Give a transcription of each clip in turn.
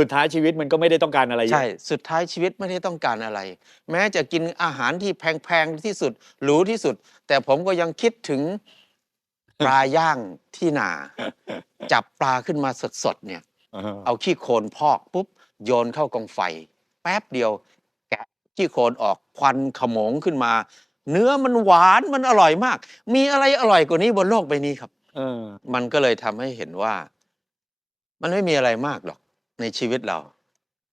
สุดท้ายชีวิตมันก็ไม่ได้ต้องการอะไรเยอะ ใช่สุดท้ายชีวิตไม่ได้ต้องการอะไร แม้จะกินอาหารที่แพงๆที่สุดหรูที่สุด แต่ผมก็ยังคิดถึงปลาย่างที่นา จับปลาขึ้นมาสดๆเนี่ย เอาขี้โคลนพอกปุ๊บโยนเข้ากองไฟ แป๊บเดียวแกะขี้โคลนออกควันขโมงขึ้นมา เนื้อมันหวานมันอร่อยมาก มีอะไรอร่อยกว่านี้บนโลกใบนี้ครับมันก็เลยทำให้เห็นว่า มันไม่มีอะไรมากหรอกในชีวิตเรา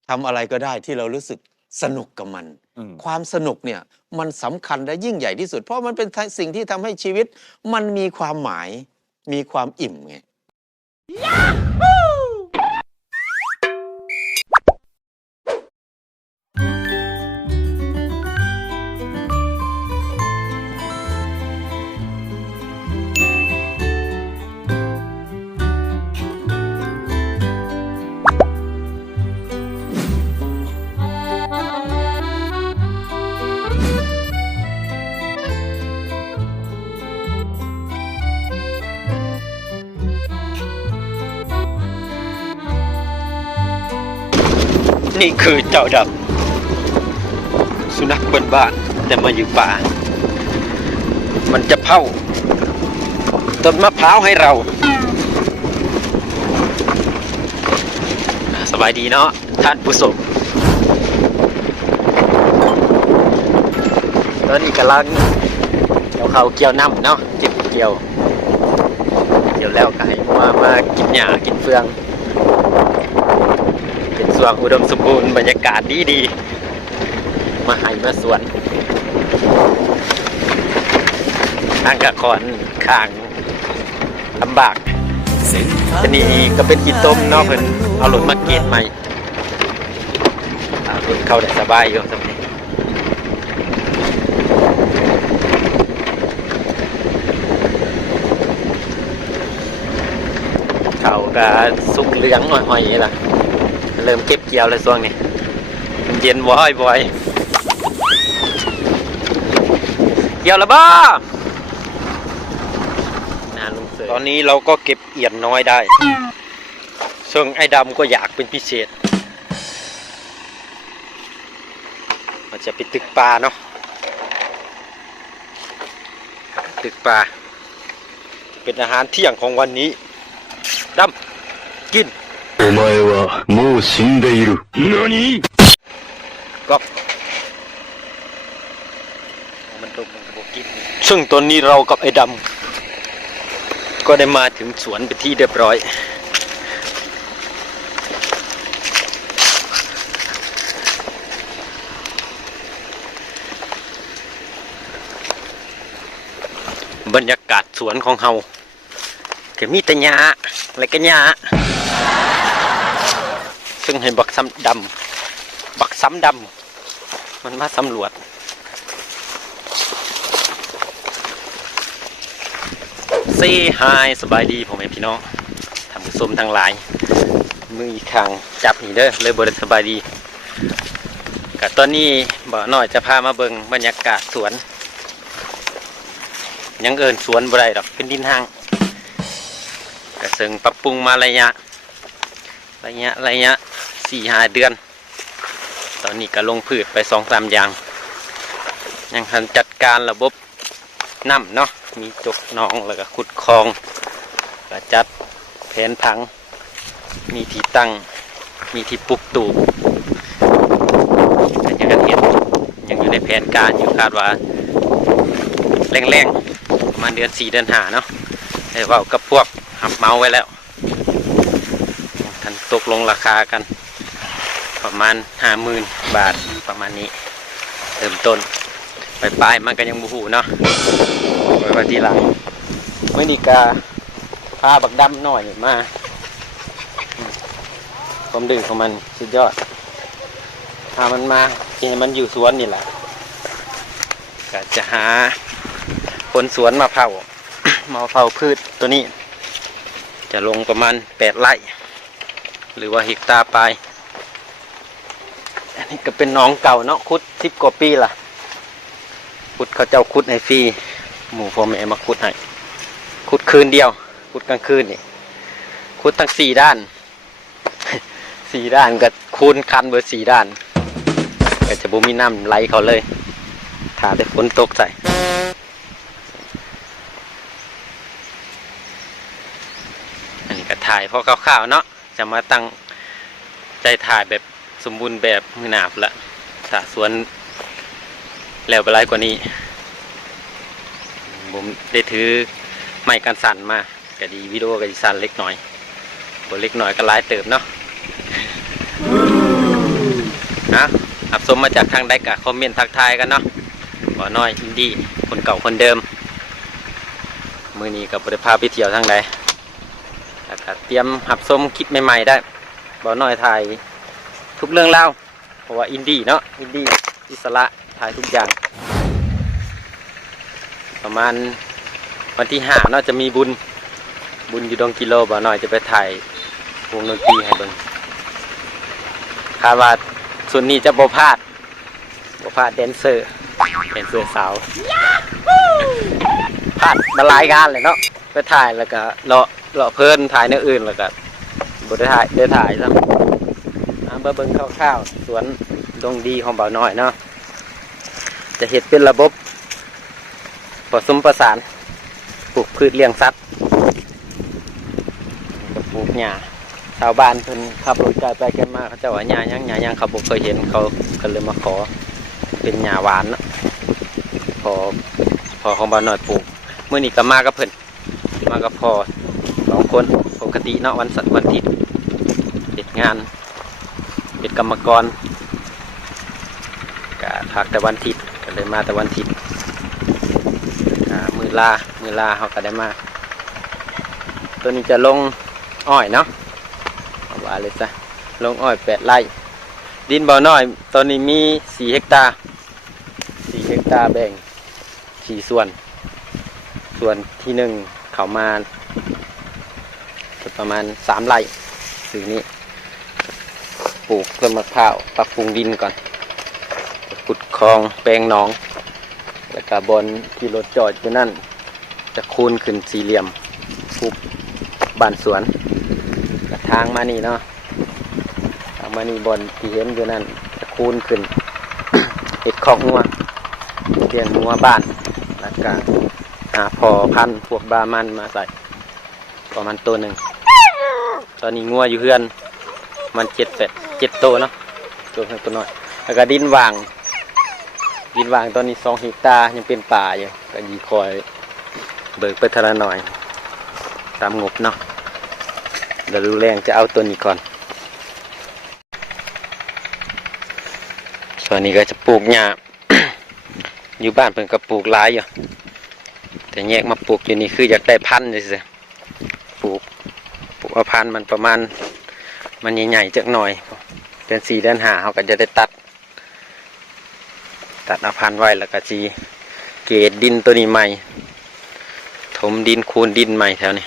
ทำอะไรก็ได้ที่เรารู้สึกสนุกกับมัน ความสนุกเนี่ยมันสำคัญและยิ่งใหญ่ที่สุด เพราะมันเป็นสิ่งที่ทำให้ชีวิต มันมีความหมายมีความอิ่มไง นี่คือเจ้าดำสุนัขบ้านๆแต่มาอยู่ป่ามันจะเผาต้นมะพร้าวให้เราสบายดีเนาะท่านผู้ชมตอนนี้กำลังเขาเกี่ยวน้ำเนาะเก็บเกี่ยวแล้วก็ให้มากินหญ้ากินเฟืองเป็นสวนอุดมสมบูรณ์บรรยากาศดีๆมาให้มาสวนทางกะคอนข้างลำบากทีนี้ก็เป็นกินต้มเนาะเพิ่นเอารถมาเกณฑ์ใหม่รถเข้าได้สบายอยู่สมัยเขาก็สุกเหลืองหน่อยๆล่ะเริ่มเก็บเกี่ยวเลยช่วงนี้เย็นบ่อยเกี่ยวแล้วบ้าตอนนี้เราก็เก็บเอียนน้อยได้ซึ่งไอ้ดำก็อยากเป็นพิเศษมันจะไปตึกปลาเนาะตึกปลาเป็นอาหารเที่ยงของวันนี้ดำกินお前はもう死んでいる。何？ก็มันตกมันก็กินซึ่งตอนนี้เรากับไอ้ดำก็ได้มาถึงสวนเป็นที่เรียบร้อยบรรยากาศสวนของเฮาก็มีแต่หญ้าและก็หญ้าซึ่งให้บักซ้ำดำมันมาสำรวจซีไฮสบายดีผมเองพี่น้องทำผู้ชมทั้งหลายมืออีกครั้งจับนี่เด้อเลยบริสบายดีกับตอนนี้บ่หน่อยจะพามาเบิ่งบรรยากาศสวนยังเอิญสวนบ่ได้ดอกเป็นดินห้างกระเซิงปรับปรุงมาระยะ4-5 เดือนตอนนี้ก็ลงพืชไป 2-3 อย่างยังทันจัดการระบบน้ำเนาะมีจกหนองแล้วก็ขุดคลองก็จัดแผนผังมีที่ตั้งมีที่ปลูกตูบก็ยังกันเห็นยังอยู่ในแผนการอยู่คาดว่าแรงๆประมาณเดือน 4 เดือน 5เนาะได้เว้ากับพวกหับเมาไว้แล้วท่านตกลงราคากันประมาณ 50,000 บาทประมาณนี้เริ่มต้นไปปลายมันก็ยังบูหูเนาะไว้ทีหลังไม่ดีกาพาบักดำหน่อยมาความดื้อของมันสุดยอดพามันมาให้มันอยู่สวนนี่แหละก็จะหาคนสวนมาเผา มาเผาพืชตัวนี้จะลงประมาณ8 ไร่หรือว่าเฮกตาร์ปลายอันนี้ก็เป็นหนองเก่าเนาะขุด10 กว่าปีล่ะขุดเขาเจ้าขุดให้ฟรีหมู่พ่อแม่มาขุดให้ขุดคืนเดียวขุดกลางคืนนี่ขุดทั้ง4 ด้าน 4 ด้านก็คูณคันเบอร์4 ด้านก็จะบ่มีน้ำไหลเขาเลยถ้าแต่ฝนตกใส่อันนี้ก็ถ่ายพอคร่าวๆเนาะจะมาตั้งใจถ่ายแบบสมบูรณ์แบบมือหนาบละถ้าสวนแล้วไปไล่กว่านี้ผมได้ถือไม้กันสั่นมาก็ดีวิดีโอก็ดีสั่นเล็กน้อยบนเล็กน้อยก็หลายเติบเนาะนะอับสมมาจากทางใดกะคอมเมนต์ทักทายกันเนาะบ่น้อยอินดี้คนเก่าคนเดิมมือนี้กับบริพาไปเที่ยวทางใดแล้วก็เตรียมหับสมคลิปใหม่ๆได้บ่น้อยถ่ายทุกเรื่องเล่าเพราะว่าอินดี้เนาะอินดี้อิสระถ่ายทุกอย่างประมาณวันที่5เนาะจะมีบุญอยู่ดงกิโลบ่น้อยจะไปถ่ายวงดนตรีให้เบิ่งคาดว่าส่วนนี้จะบ่พลาดแดนเซอร์สาวพลาดมาหลายงานเลยเนาะไปถ่ายแล้วก็เลาะเพลินถ่ายเนื้ออื่นแล้วก็บ่ได้ถ่ายซ้ำเบิ่งคร่าวๆสวนดงดีของบ่าวน้อยเนาะจะเฮ็ดเป็นระบบผสมประสานปลูกพืชเลี้ยงสัตว์กับปลูกหญ้าชาวบ้านเพิ่นขับรถไกลไปกันมาเขาจะว่าหญ้ายังเขาบ่เคยเห็นเขาก็เลยมาขอเป็นหญ้าหวานเนาะพอของบ่าวน้อยปลูกมื้อนี้ก็มากับเพิ่นมากับพ่อ2 คนปกติเนาะวันเสาร์วันอาทิตย์เฮ็ดงานเป็นกรรมกรก็พักแต่วันอาทิตย์ก็เลยมาแต่วันอาทิตย์มือลาเขาก็ได้มาตัวนี้จะลงอ้อยเนาะเอาว่าเลยจ้ะลงอ้อย8 ไร่ดินบ่อน้อยตอนนี้มี4 เฮกตาร์แบ่ง4 ส่วนที่1เขามาประมาณ3 ไร่สื่อนี้ปลูกต้นมะพร้าวปรับปรุงดินก่อนขุดคลองแปลงหนองแล้วก็บนที่รถจอดอยู่นั่นจะคูนขึ้น4 เหลี่ยมปุบบ้านสวนกระทางมานี่เนาะทางมานี่บนที่เห็นอยู่นั่นจะคูนขึ้น เห็ดคอกงัวเลี้ยงงัวบ้านแล้วก็หาพอพันธุ์พวกบามันมาใส่ประมาณตัวหนึ่งตอนนี้งัวอยู่เฮือนมัน7 ตัวเนาะตัวน้อยแล้วก็ดินว่างตอนนี้2 เฮกตาร์ยังเป็นป่าอยู่ก็ยีคอยเบิกไปทละหน่อยตามงบเนาะเดี๋ยวดูแรงจะเอาตัวนี้ก่อนส่วนนี้ก็จะปลูกหญ้า อยู่บ้านเพิ่นก็ปลูกหลายอยู่แต่แยกมาปลูกอยู่นี่คืออยากได้พันธุ์เลยปลูกเอาพันธุ์มันประมาณมันใหญ่ๆจักหน่อยเดือน4 เดือน 5เขาก็จะได้ตัดเอาพันธุ์ไว้แล้วก็จีเกตดินตัวนี้ใหม่ถมดินคูนดินใหม่แถวนี้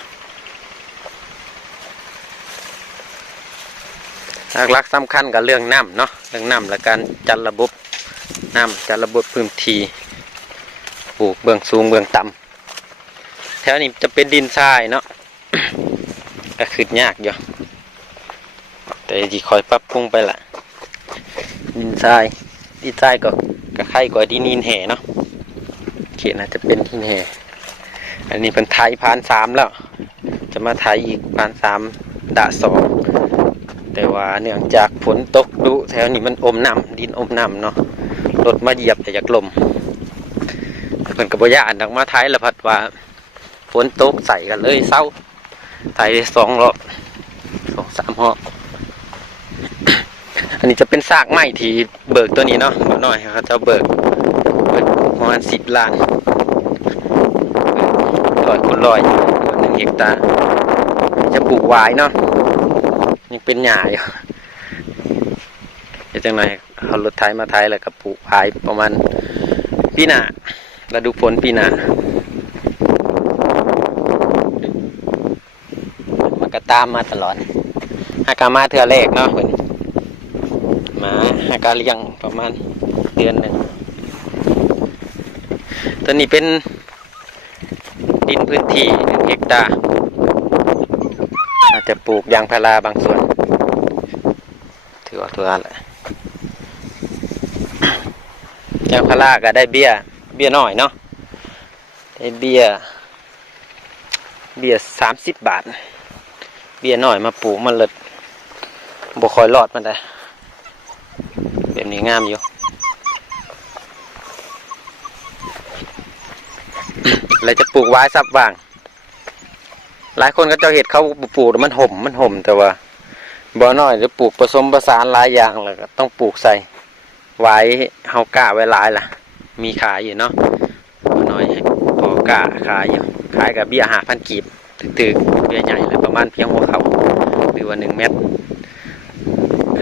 หลักๆสำคัญกับเรื่องน้ำเนาะเรื่องน้ำและการจัดระบบน้ำจัดระบบพื้นที่ปลูกเบื้องสูงเบื้องต่ำแถวนี้จะเป็นดินทรายเนาะ ก็คือยากอยู่แต่ที่คอยปรับปรุงไปละดินทรายก็ไข่กว่าดินหินแห่เนาะเขียนอาจจะเป็นหินแห่อันนี้เป็นไทยผ่าน3แล้วจะมาไทยอีกผ่าน3 ดะ 2แต่ว่าเนื่องจากฝนตกดุแถวนี้มันอมน้ำดินอมน้ำเนาะรถมาเหยียบแต่อยากลมเพิ่นก็บ่ย่านดอกมาไทยละพัดว่าฝนตกใส่กันเลยเศร้าไทย2 รอบ 2-3 รอบอันนี้จะเป็นซากไม้ที่เบิกตัวนี้เนาะหน่อยเขาจะเบิกประมาณ10 ล้าน100 เฮกตาร์จะปลูกไว้เนาะนี่เป็นหญ้าอยู่จะจังไหนเอารถไถมาไถแล้วก็ปลูกไว้ประมาณปีหน้าฤดูฝนปีหน้ามันก็ตามมาตลอดหากมาเทื่อแรกเนาะเพิ่นมาหากาเลี้ยงประมาณเดือนหนึ่งตัวนี้เป็นดินพื้นที่1 เฮกตาร์อาจจะปลูกยางพาราบางส่วน ถือว่าตัวแหละยางพาราก็ได้เบี้ยน้อยเนาะได้เบี้ย30 บาทเบี้ยน้อยมาปลูกมันเลิศบ่ค่อยรอดมันได้แบบนี้งามอยู่ เราจะปลูกไว้ซับว่างหลายคนก็จะเห็ดเขาปลูกมันห่มแต่ว่าบ่น้อยจะปลูกผสมผสานหลายอย่างแล้วก็ต้องปลูกใส่ไว้เฮากะไว้หลายล่ะมีขายอยู่เนาะบ่น้อยพอกะขายอยู่ขายกับเบี้ย5,000 กีบตึกๆเบี้ยใหญ่เลยประมาณเพียงหัวเข่าหรือว่า1 เมตร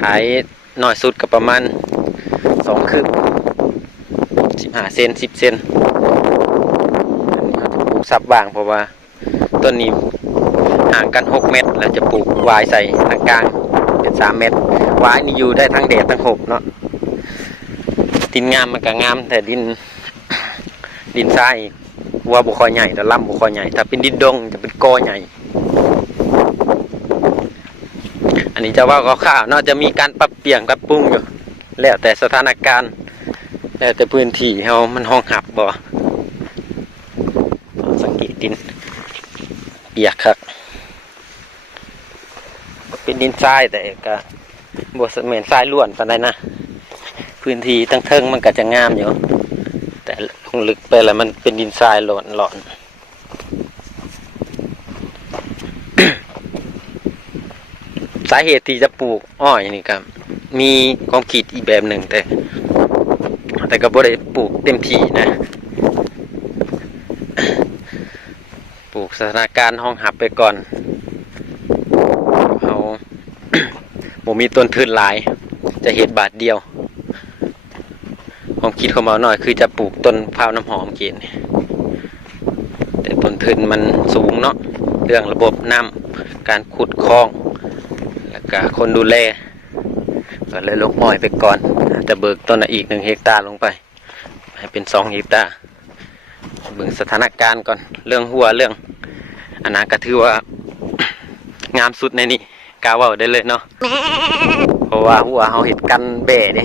ขายน้อยสุดก็ประมาณ2 คืบ15 เซน10 เซนปลูกซับว่างเพราะว่าต้นนี้ห่างกัน6 เมตรแล้วจะปลูกวายใส่ทางกลางเป็น3 เมตรวายนี่อยู่ได้ทั้งแดดทั้งหบเนาะดินงามมันก็งามแต่ดินทรายวัวบุคอยใหญ่แต่ลำบุคอยใหญ่ถ้าเป็นดินดงจะเป็นกอใหญ่อันนี้จะว่าก็ข้าวเนาะจะมีการปรับเปลี่ยนปรับปรุงอยู่แล้วแต่สถานการณ์แล้วแต่พื้นที่เฮามันห้องหับบ่สังเกตดินเปียกครับเป็นดินทรายแต่ก็บวชเหม็นทรายล้วนปานใดนะพื้นที่ตั้งเทิงมันก็จะงามอยู่แต่ลงลึกไปแล้วมันเป็นดินทรายหล่อน สาเหตุที่จะปลูกอ้อยนี่ครับมีความคิดอีกแบบหนึ่งแต่ก็บ่ได้ปลูกเต็มที่นะปลูกสถานการณ์ห้องหับไปก่อนเอา บ่มีต้นทุนหลายจะเห็ดบาทเดียวความคิดของเราหน่อยคือจะปลูกต้นพร้าวน้ำหอมกินแต่ต้นทุนมันสูงเนาะเรื่องระบบน้ำการขุดคลองแล้วก็คนดูแลก็เลยลงอ้อยไปก่อนจะเบิกต้นอีก1 เฮกตาร์ลงไปให้เป็น2 เฮกตาร์เบิ่งสถานการณ์ก่อนเรื่องหัวเรื่องอันนั้นก็ถือว่า งามสุดในนี้กล้าเว้าได้เลยเนาะเพราะว่าหัวเฮาเห็ดกันแบ่ดิ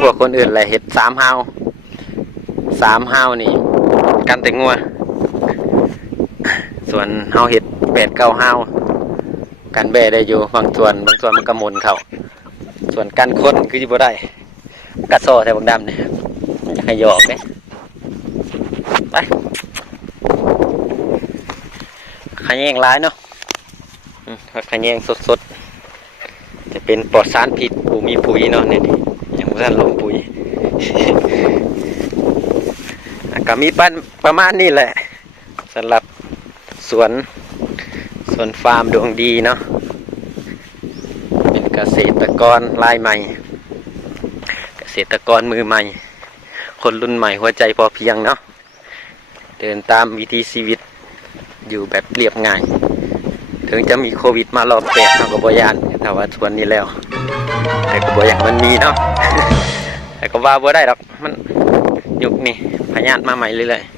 พวกคนอื่นแหละเห็ด3 เฮานี่กันแต่งัวส่วนเฮาเห็ด8 9 เฮากันแบ่ได้อยู่บางส่วนมันก็หมุนเข้าส่วนกันคนคือสิบ่ได้กัดโซ่แต่บักดำเนี่ยอยากให้หยอกเด้ไปขยงหลายเนาะขยงสดๆจะเป็นปลอดสารพิษปูมีปุ๋ยเนาะเนี่ยอย่างท่านลงปุ๋ย ก็มีประมาณนี้แหละสำหรับสวนฟาร์มดวงดีเนาะเป็นเกษตรกรรายใหม่เกษตรกรมือใหม่คนรุ่นใหม่หัวใจพอเพียงเนาะเดินตามวิถีชีวิตอยู่แบบเรียบง่ายถึงจะมีโควิดมารอบ8เราก็บ่ยานถ้าว่าส่วนนี้แล้วแต่ก็บ่อยากมันมีเนาะ แต่ก็ว่าบ่ได้หรอกมันยุคนี้พยาธิมาใหม่เรื่อยๆ